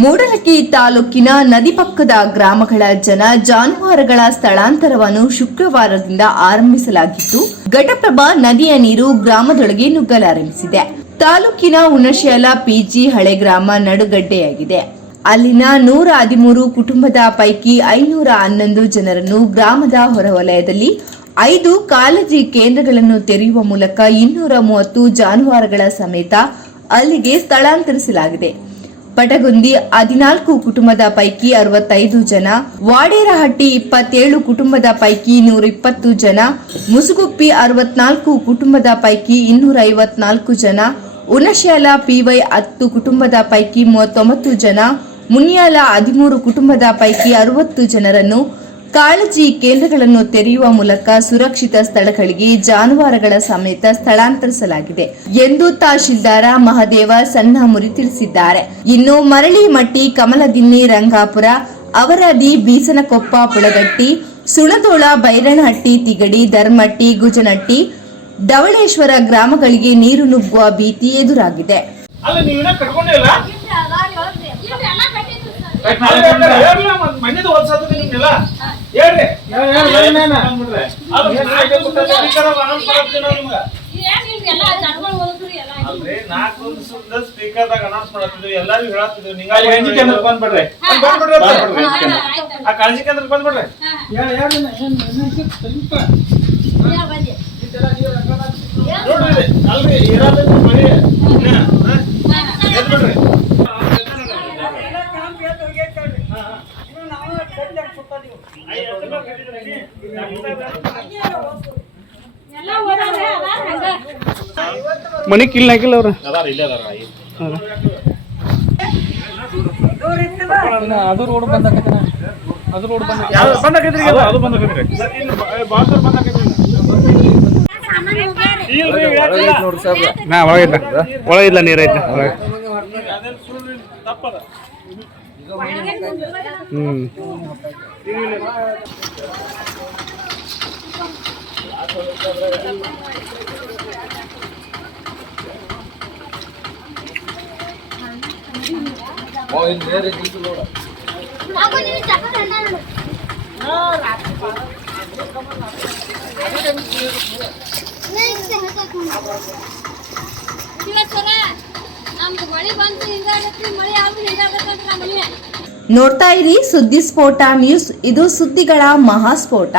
ಮೂಡಲಗಿ ತಾಲೂಕಿನ ನದಿ ಪಕ್ಕದ ಗ್ರಾಮಗಳ ಜನ ಜಾನುವಾರುಗಳ ಸ್ಥಳಾಂತರವನ್ನು ಶುಕ್ರವಾರದಿಂದ ಆರಂಭಿಸಲಾಗಿದ್ದು, ಘಟಪ್ರಭಾ ನದಿಯ ನೀರು ಗ್ರಾಮದೊಳಗೆ ನುಗ್ಗಲಾರಂಭಿಸಿದೆ. ತಾಲೂಕಿನ ಉಣಶೇಲ ಪಿಜಿ ಹಳೆ ಗ್ರಾಮ ನಡುಗಡ್ಡೆಯಾಗಿದೆ. ಅಲ್ಲಿನ ನೂರ ಹದಿಮೂರು ಕುಟುಂಬದ ಪೈಕಿ ಐನೂರ ಹನ್ನೊಂದು ಜನರನ್ನು ಗ್ರಾಮದ ಹೊರವಲಯದಲ್ಲಿ ಐದು ಕಾಳಜಿ ಕೇಂದ್ರಗಳನ್ನು ತೆರೆಯುವ ಮೂಲಕ ಇನ್ನೂರ ಮೂವತ್ತು ಜಾನುವಾರುಗಳ ಸಮೇತ ಅಲ್ಲಿಗೆ ಸ್ಥಳಾಂತರಿಸಲಾಗಿದೆ. ಪಟಗುಂದಿ ಹದಿನಾಲ್ಕು ಕುಟುಂಬದ ಪೈಕಿ ಅರವತ್ತೈದು ಜನ, ವಾಡೇರಹಟ್ಟಿ ಇಪ್ಪತ್ತೇಳು ಕುಟುಂಬದ ಪೈಕಿ ನೂರ ಇಪ್ಪತ್ತು ಜನ, ಮುಸುಗುಪ್ಪಿ ಅರವತ್ನಾಲ್ಕು ಕುಟುಂಬದ ಪೈಕಿ ಇನ್ನೂರ ಐವತ್ನಾಲ್ಕು ಜನ ಉನಶ್ಯಾಲ ಪಿವೈ ಹತ್ತು ಕುಟುಂಬದ ಪೈಕಿ ಮೂವತ್ತೊಂಬತ್ತು ಜನ, ಮುನಿಯಾಲ ಹದಿಮೂರು ಕುಟುಂಬದ ಪೈಕಿ ಅರವತ್ತು ಜನರನ್ನು ಕಾಳಜಿ ಕೇಂದ್ರಗಳನ್ನು ತೆರೆಯುವ ಮೂಲಕ ಸುರಕ್ಷಿತ ಸ್ಥಳಗಳಿಗೆ ಜಾನುವಾರುಗಳ ಸಮೇತ ಸ್ಥಳಾಂತರಿಸಲಾಗಿದೆ ಎಂದು ತಹಶೀಲ್ದಾರ ಮಹದೇವ ಸಣ್ಣಮುರಿ ತಿಳಿಸಿದ್ದಾರೆ. ಇನ್ನು ಮರಳಿಮಟ್ಟಿ ಕಮಲದಿನ್ನಿ ರಂಗಾಪುರ ಅವರದಿ ಬೀಸನಕೊಪ್ಪ ಪುಳಗಟ್ಟಿ ಸುಣದೋಳ ಬೈರಣಹಟ್ಟಿ ತಿಗಡಿ ಧರ್ಮಟ್ಟಿ ಗುಜನಟ್ಟಿ ಧವಳೇಶ್ವರ ಗ್ರಾಮಗಳಿಗೆ ನೀರು ನುಗ್ಗುವ ಭೀತಿ ಎದುರಾಗಿದೆ. ಹೇಳ್ರಿ. ಬಂದ್ಬಿಡ್ರಿ. ಅದು ನಾಲ್ಕು ಪುಸ್ತಕ speaker ಅದ, announce ಮಾಡತ್ತೀನಿ ನಾವು ನಿಮ್ಗ. ಅಲ್ರಿ, ನಾಲ್ಕು ದಿವ್ಸದ speaker ದಾಗ ಅನೌನ್ಸ್ ಮಾಡತ್ತಿದ್ವಿ, ಎಲ್ಲಾರಿಗೂ ಹೇಳತ್ತಿದ್ವಿ, ನಿಂಗ ಅಲ್ಲಿ ಗಂಜಿ ಕೇಂದ್ರಕ್ಕೆ ಬಂದ್ಬಿಡ್ರಿ. ಆ ಕಾಳಜಿ ಕೇಂದ್ರ ಬಂದ್ಬಿಡ್ರಿ. ಅಲ್ರಿ ಇರೋದು ಮನಿ ಕಿಲ್ ಹಾಕಿಲ್ಲ ಅವ್ರ. ಅದು ರೋಡ್ ಬಂದ ಅದು ರೋಡ್ ಬಂದ? ಅದು ಬಂದಾಕೈತ್ರಿ. ಸರ್, ಇನ್ನು ಬಾ- ಬಾಳ್ಸೋರ್ ಬಂದಾಕೈತ್ರಿ ಇನ್ನು. ಇಲ್ರಿ, ಈಗ ಯಾಕಿಲ್ಲ? ನಾ ಒಳಗಿಲ್ಲ ಒಳಗಿಲ್ಲ ನೀರ್ ಐತೆ ಒಳಗೆ ಅದೇನ್ ನೋಡ್ತಾ ಇರಿ ಸುದ್ದಿ ಸ್ಫೋಟ ನ್ಯೂಸ್. ಇದು ಸುದ್ದಿಗಳ ಮಹಾಸ್ಫೋಟ.